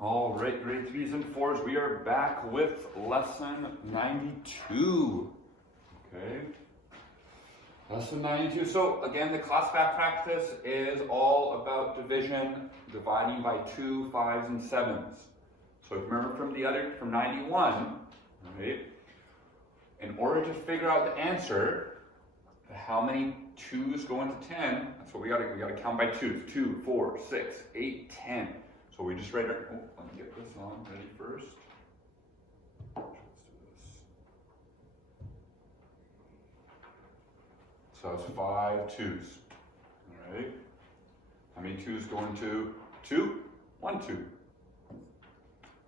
All right, grade 3s and 4s, we are back with lesson 92. Okay. Lesson 92. So again, the class fact practice is all about division, dividing by 2, 5s, and 7s. So if you remember from 91, right? In order to figure out the answer, how many 2's go into 10, that's what we gotta count by 2s. 2, 4, 6, 8, 10. So we just write our, let me get this on, ready first. Let's do this. So it's 5 2's, all right? How many 2's go into 2? 1 2.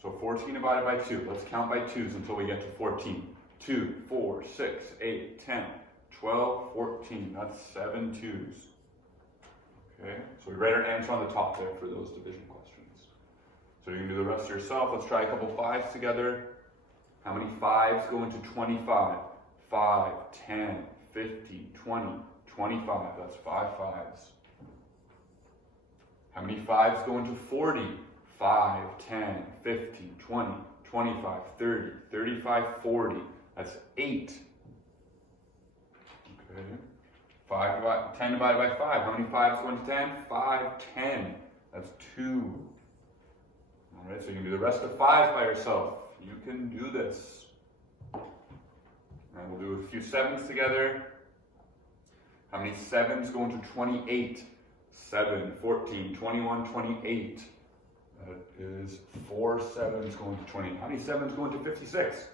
So 14 divided by 2. Let's count by 2's until we get to 14. 2, 4, 6, 8, 10, 12, 14. That's 7 2's. Okay, so we write our answer on the top there for those division questions. So you can do the rest yourself. Let's try a couple 5's together. How many 5's go into 25? 5, 10, 50, 20, 25. That's 5 5's. How many 5's go into 40? 5, 10, 50, 20, 25, 30, 35, 40. That's 8. Okay. 10 divided by 5. How many 5's go into 10? 5, 10. That's 2. All right, so you can do the rest of 5's by yourself. You can do this. And we'll do a few 7's together. How many 7's go into 28? 7, 14, 21, 28. That is 4 7's going to 20. How many 7's go into 56?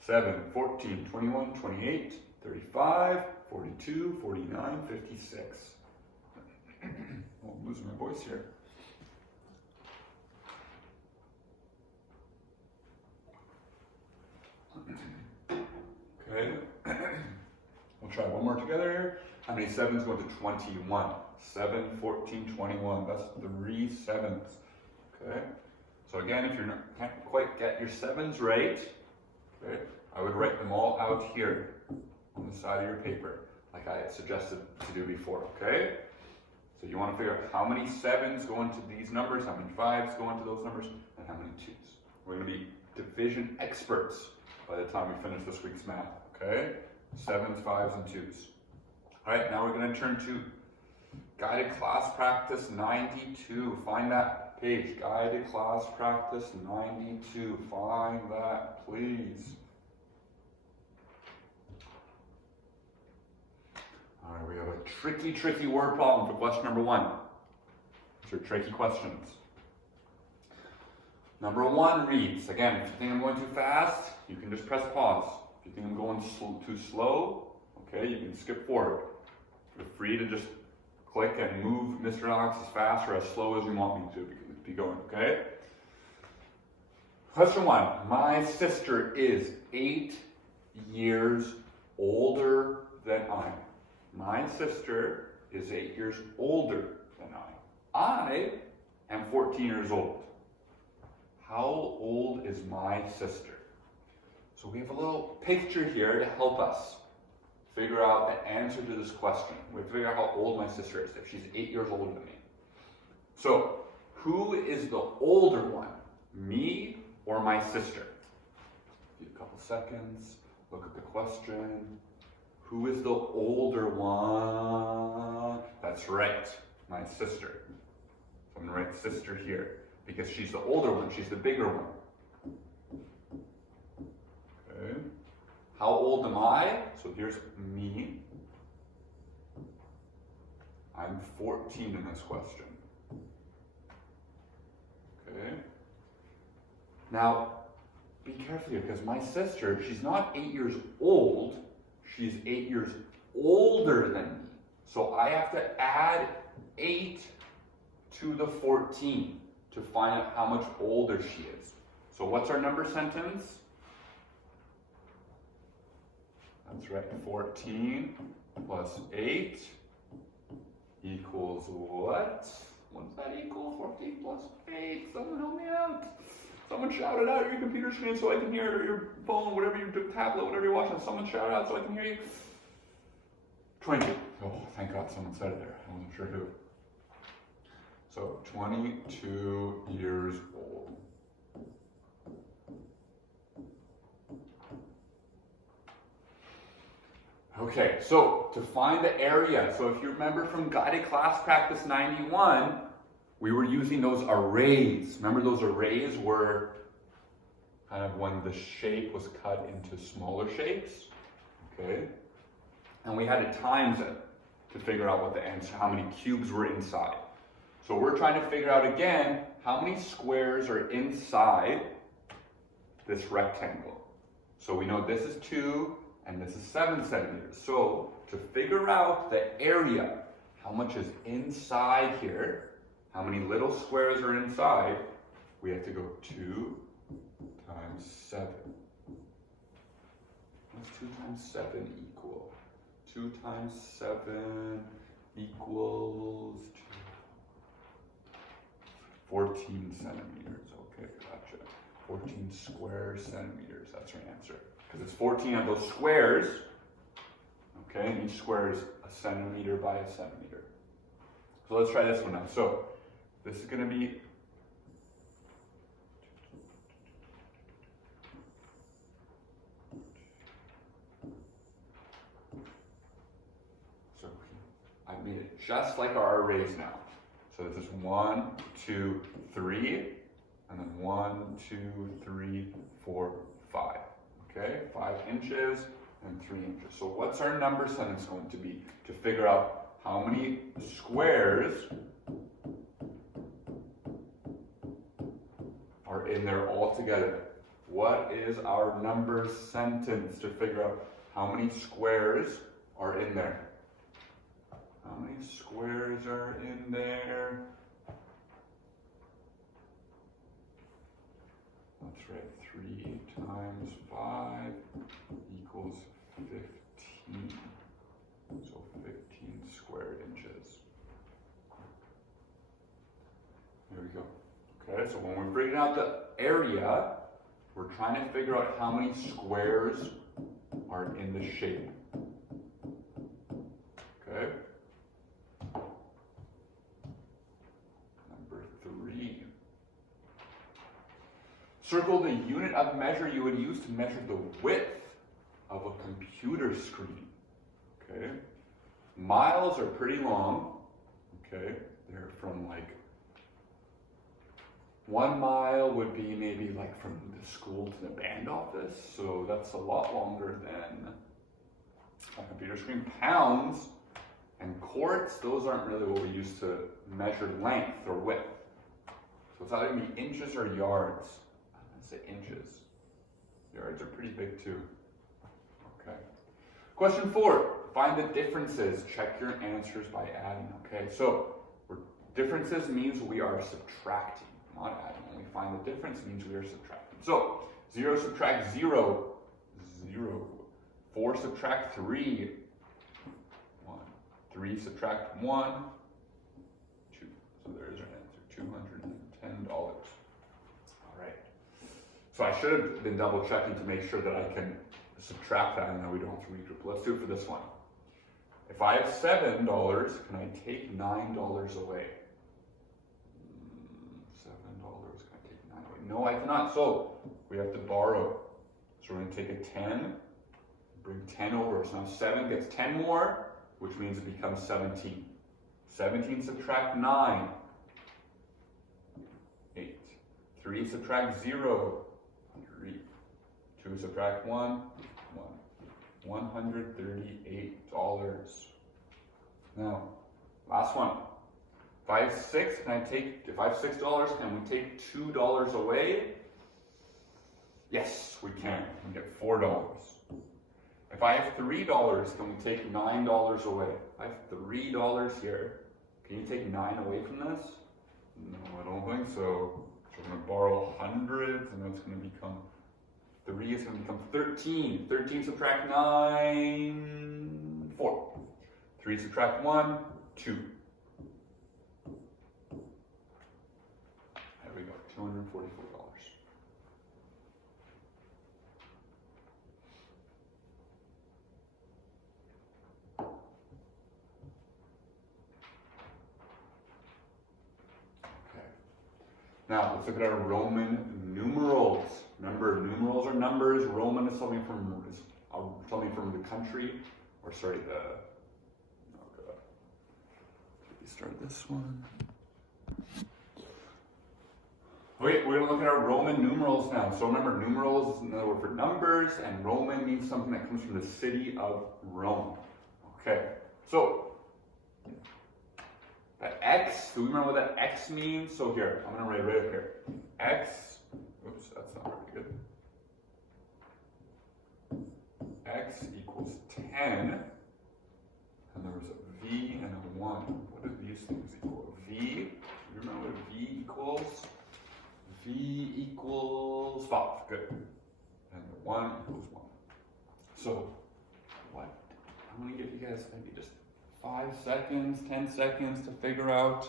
7, 14, 21, 28, 35, 42, 49, 56. Oh, I'm losing my voice here. Okay. We'll try one more together here. How many 7's go into 21? 7, 14, 21. That's 3 7's. Okay. So again, if you can't quite get your 7's right, okay, I would write them all out here on the side of your paper, like I had suggested to do before, okay? So you want to figure out how many 7's go into these numbers, how many 5's go into those numbers, and how many 2's. We're going to be division experts by the time we finish this week's math, okay? 7's, 5's, and 2's. All right, now we're going to turn to Guided Class Practice 92. Find that page, Guided Class Practice 92. Find that, please. All right, we have a tricky word problem for question number 1. These are tricky questions. Number 1 reads, again, if you think I'm going too fast, you can just press pause. If you think I'm going too slow, okay, you can skip forward. You're free to just click and move Mr. Alex as fast or as slow as you want me to be going, okay? Question 1. My sister is 8 years older than I. My sister is 8 years older than I. I am 14 years old. How old is my sister? So we have a little picture here to help us figure out the answer to this question. We have to figure out how old my sister is, if she's 8 years older than me. So, who is the older one? Me or my sister? Give a couple seconds, look at the question. Who is the older one? That's right, my sister. So I'm going to write sister here, because she's the older one, she's the bigger one. Okay. How old am I? So here's me. I'm 14 in this question. Okay. Now, be careful here, because my sister, she's not 8 years old, she's 8 years older than me. So I have to add 8 to the 14 to find out how much older she is. So what's our number sentence? That's right, 14 plus 8 equals what? What does that equal? 14 plus 8. Someone help me out. Someone shout it out at your computer screen so I can hear it, or your phone, whatever your tablet, whatever you're watching. Someone shout it out so I can hear you. 20. Oh, thank God someone said it there. I wasn't sure who. So 22 years old. Okay, so to find the area, so if you remember from guided class practice 91, we were using those arrays. Remember those arrays were kind of when the shape was cut into smaller shapes, okay? And we had to times it to figure out what the answer, how many cubes were inside. So we're trying to figure out again, how many squares are inside this rectangle. So we know this is 2 and this is 7 centimeters. So to figure out the area, how much is inside here, how many little squares are inside, we have to go 2 times 7. What's 2 times 7 equal? 2 times 7 equals 14 centimeters. Okay, gotcha. 14 square centimeters, that's your answer. Because it's 14 of those squares, okay, and each square is a centimeter by a centimeter. So let's try this one now. So this is going to be I made it just like our arrays now. So this is 1, 2, 3, and then 1, 2, 3, 4, 5. Okay, 5 inches and 3 inches. So what's our number sentence going to be to figure out how many squares are in there all together? What is our number sentence to figure out how many squares are in there? How many squares are in there? That's right, 3 times 5 equals 15. So 15 square inches. There we go. Okay, so when we're figuring out the area, we're trying to figure out how many squares are in the shape. Okay? Number 3. Circle the unit of measure you would use to measure the width of a computer screen. Okay? Miles are pretty long. Okay? They're from like 1 mile would be maybe like from the school to the band office, so that's a lot longer than a computer screen. Pounds and quarts, those aren't really what we use to measure length or width. So it's either going to be inches or yards. I'm going to say inches. Yards are pretty big too. Okay. Question 4. Find the differences. Check your answers by adding. Okay, so differences means we are subtracting. Not adding. When we find the difference, it means we are subtracting. So, 0 subtract 0, 0. 4 subtract 3, 1. 3 subtract 1, 2. So there's our answer, $210. All right. So I should have been double checking to make sure that I can subtract that and then we don't have to regroup. Let's do it for this one. If I have $7, can I take $9 away? No, I cannot. So we have to borrow. So we're going to take a 10, bring 10 over. So now 7 gets 10 more, which means it becomes 17. 17 subtract 9, 8. 3 subtract 0, 3. 2 subtract 1, 1. $138. Now, last one. If I have $6, can we take $2 away? Yes, we can. We get $4. If I have $3, can we take $9 away? I have $3 here. Can you take 9 away from this? No, I don't think so. So we're going to borrow hundreds, and that's going to become 3 is going to become 13. 13 subtract 9, 4. 3 subtract 1, 2. There we go, $244. Now, let's look at our Roman numerals. Remember, numerals are numbers. Roman is something from the country, or sorry, start this one. Okay, we're going to look at our Roman numerals now. So remember, numerals is another word for numbers, and Roman means something that comes from the city of Rome. Okay, so that X, do we remember what that X means? So here, I'm going to write right up here. X, oops, that's not very good. X equals 10, and there was a V and a 1. What do these things equal? V, you remember what V equals? V equals 5, good. And the 1 equals 1. So, what? I'm going to give you guys maybe just 5 seconds, 10 seconds to figure out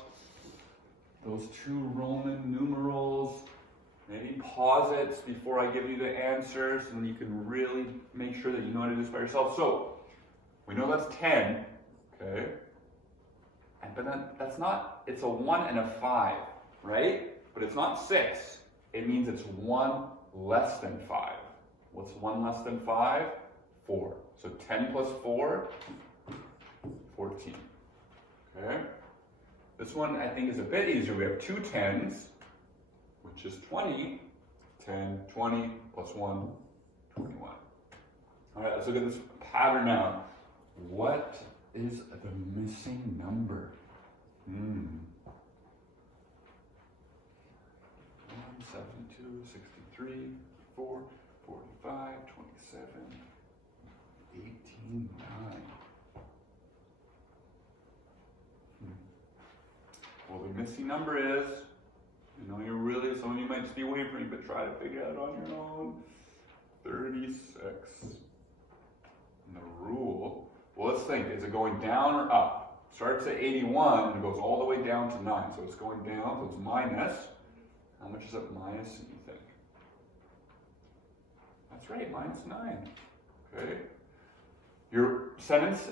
those two Roman numerals. Maybe pause it before I give you the answers, and you can really make sure that you know how to do this by yourself. So, we know that's 10, okay? But that's not, it's a 1 and a 5, right? But it's not 6. It means it's 1 less than 5. What's 1 less than 5? 4. So 10 plus 4, 14. Okay? This one I think is a bit easier. We have two 10s, which is 20. 10, 20 plus 1, 21. All right, let's look at this pattern now. What is the missing number? 72, 63, 4, 45, 27, 18, 9. Well, the missing number is, some of you might just be waiting for me, but try to figure it out on your own. 36. And the rule, well, let's think, is it going down or up? Starts at 81 and goes all the way down to 9. So it's going down, so it's minus. How much is it minus, you think? That's right, minus 9. Okay. Your sentence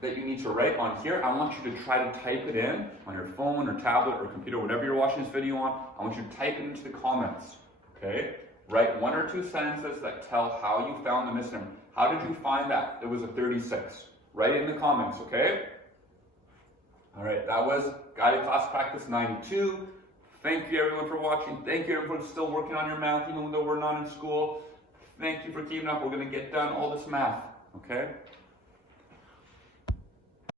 that you need to write on here, I want you to try to type it in on your phone or tablet or computer, whatever you're watching this video on. I want you to type it into the comments. Okay? Write 1 or 2 sentences that tell how you found the missing number. How did you find that it was a 36? Write it in the comments, okay? All right, that was Guided Class Practice 92. Thank you everyone for watching. Thank you everyone for still working on your math even though we're not in school. Thank you for keeping up. We're going to get done all this math, okay?